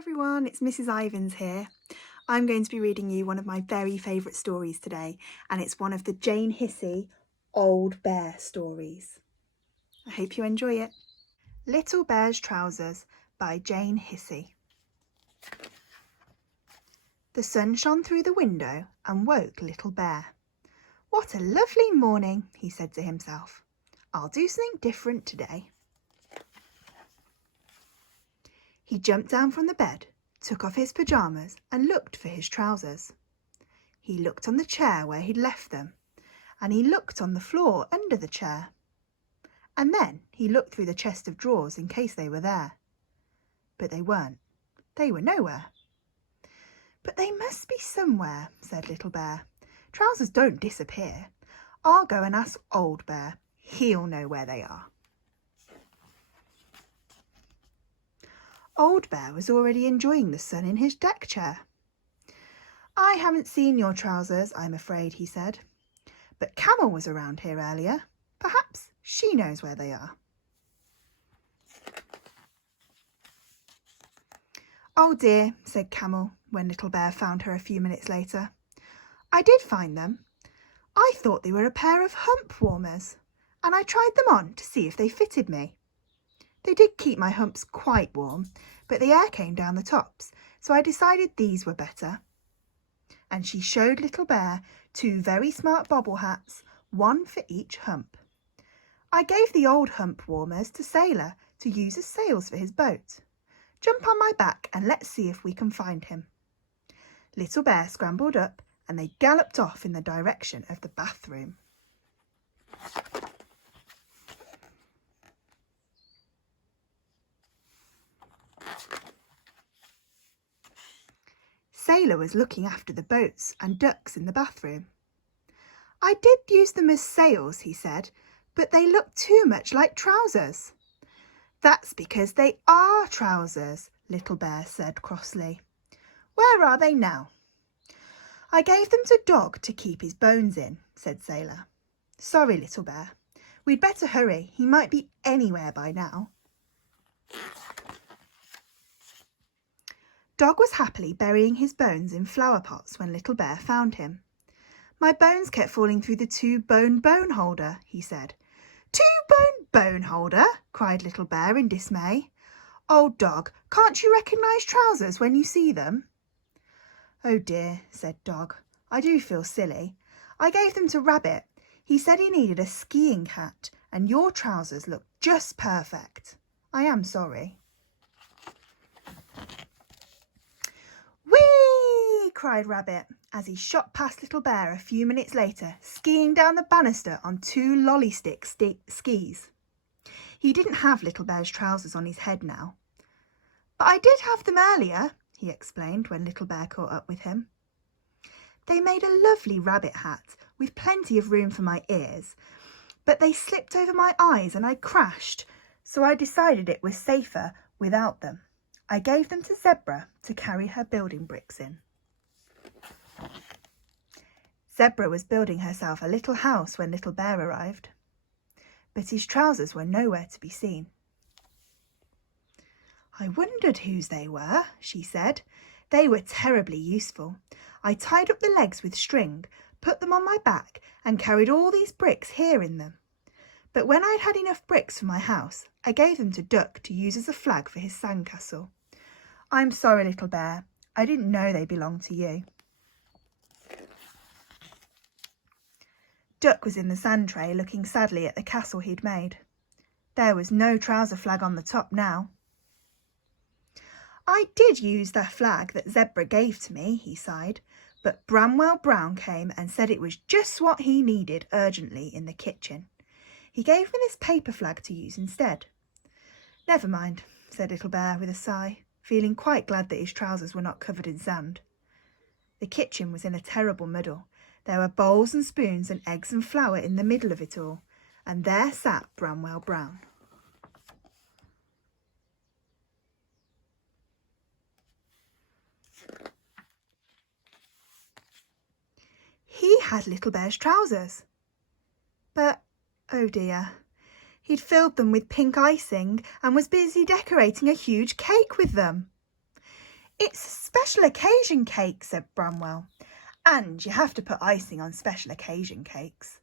everyone, it's Mrs. Ivins here. I'm going to be reading you one of my very favourite stories today, and it's one of the Jane Hissey Old Bear stories. I hope you enjoy it. Little Bear's Trousers by Jane Hissey. The sun shone through the window and woke Little Bear. "What a lovely morning," he said to himself. "I'll do something different today." He jumped down from the bed, took off his pyjamas and looked for his trousers. He looked on the chair where he'd left them, and he looked on the floor under the chair. And then he looked through the chest of drawers in case they were there. But they weren't. They were nowhere. "But they must be somewhere," said Little Bear. "Trousers don't disappear. I'll go and ask Old Bear. He'll know where they are." Old Bear was already enjoying the sun in his deck chair. "I haven't seen your trousers, I'm afraid," he said. "But Camel was around here earlier. Perhaps she knows where they are." "Oh dear," said Camel, when Little Bear found her a few minutes later. "I did find them. I thought they were a pair of hump warmers, and I tried them on to see if they fitted me. They did keep my humps quite warm, but the air came down the tops, so I decided these were better." And she showed Little Bear two very smart bobble hats, one for each hump. "I gave the old hump warmers to Sailor to use as sails for his boat. Jump on my back and let's see if we can find him." Little Bear scrambled up and they galloped off in the direction of the bathroom. Sailor was looking after the boats and ducks in the bathroom. "I did use them as sails," he said, "but they look too much like trousers." "That's because they are trousers," Little Bear said crossly. "Where are they now?" "I gave them to Dog to keep his bones in," said Sailor. "Sorry, Little Bear. We'd better hurry. He might be anywhere by now." Dog was happily burying his bones in flower pots when Little Bear found him. "My bones kept falling through the two-bone bone holder," he said. "Two-bone bone holder?" cried Little Bear in dismay. "Oh, Dog, can't you recognise trousers when you see them?" "Oh dear," said Dog. "I do feel silly. I gave them to Rabbit. He said he needed a skiing hat, and your trousers look just perfect. I am sorry." "Whee!" cried Rabbit as he shot past Little Bear a few minutes later, skiing down the banister on two lollystick skis. He didn't have Little Bear's trousers on his head now. "But I did have them earlier," he explained when Little Bear caught up with him. "They made a lovely rabbit hat with plenty of room for my ears, but they slipped over my eyes and I crashed, so I decided it was safer without them. I gave them to Zebra to carry her building bricks in." Zebra was building herself a little house when Little Bear arrived, but his trousers were nowhere to be seen. "I wondered whose they were," she said. "They were terribly useful. I tied up the legs with string, put them on my back and carried all these bricks here in them. But when I'd had enough bricks for my house, I gave them to Duck to use as a flag for his sandcastle. I'm sorry, Little Bear. I didn't know they belonged to you." Duck was in the sand tray looking sadly at the castle he'd made. There was no trouser flag on the top now. "I did use the flag that Zebra gave to me," he sighed, "but Bramwell Brown came and said it was just what he needed urgently in the kitchen. He gave me this paper flag to use instead." "Never mind," said Little Bear with a sigh, feeling quite glad that his trousers were not covered in sand. The kitchen was in a terrible muddle. There were bowls and spoons and eggs and flour in the middle of it all, and there sat Bramwell Brown. He had Little Bear's trousers, but, oh dear, he'd filled them with pink icing and was busy decorating a huge cake with them. It's a special occasion cake, said Bramwell, and you have to put icing on special occasion cakes.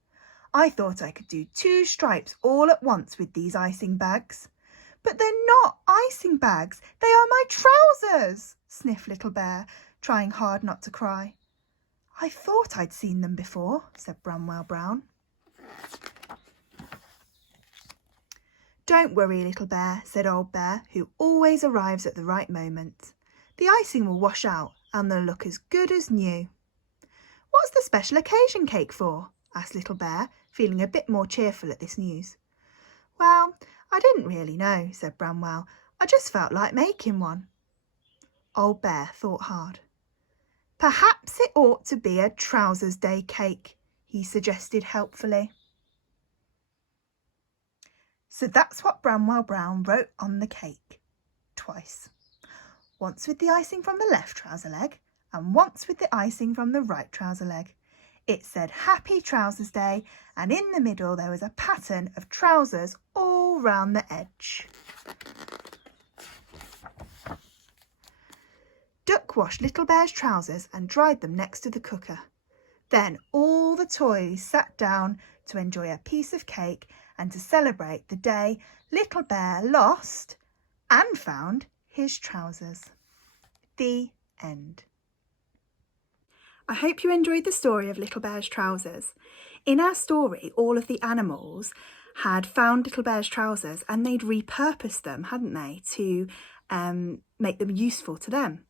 I thought I could do 2 stripes all at once with these icing bags. But they're not icing bags, they are my trousers, sniffed Little Bear, trying hard not to cry. I thought I'd seen them before, said Bramwell Brown. Don't worry, Little Bear, said Old Bear, who always arrives at the right moment. The icing will wash out and they'll look as good as new. What's the special occasion cake for? Asked Little Bear, feeling a bit more cheerful at this news. Well, I didn't really know, said Bramwell. I just felt like making one. Old Bear thought hard. Perhaps it ought to be a Trousers Day cake, he suggested helpfully. So that's what Bramwell Brown wrote on the cake, twice. Once with the icing from the left trouser leg and once with the icing from the right trouser leg. It said Happy Trousers Day, and in the middle there was a pattern of trousers all round the edge. Duck washed Little Bear's trousers and dried them next to the cooker. Then all the toys sat down to enjoy a piece of cake and to celebrate the day Little Bear lost and found his trousers. The end. I hope you enjoyed the story of Little Bear's trousers. In our story, all of the animals had found Little Bear's trousers and they'd repurposed them, hadn't they, to make them useful to them.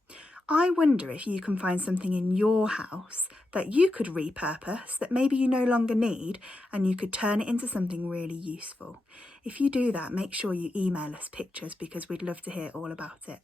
I wonder if you can find something in your house that you could repurpose that maybe you no longer need and you could turn it into something really useful. If you do that, make sure you email us pictures because we'd love to hear all about it.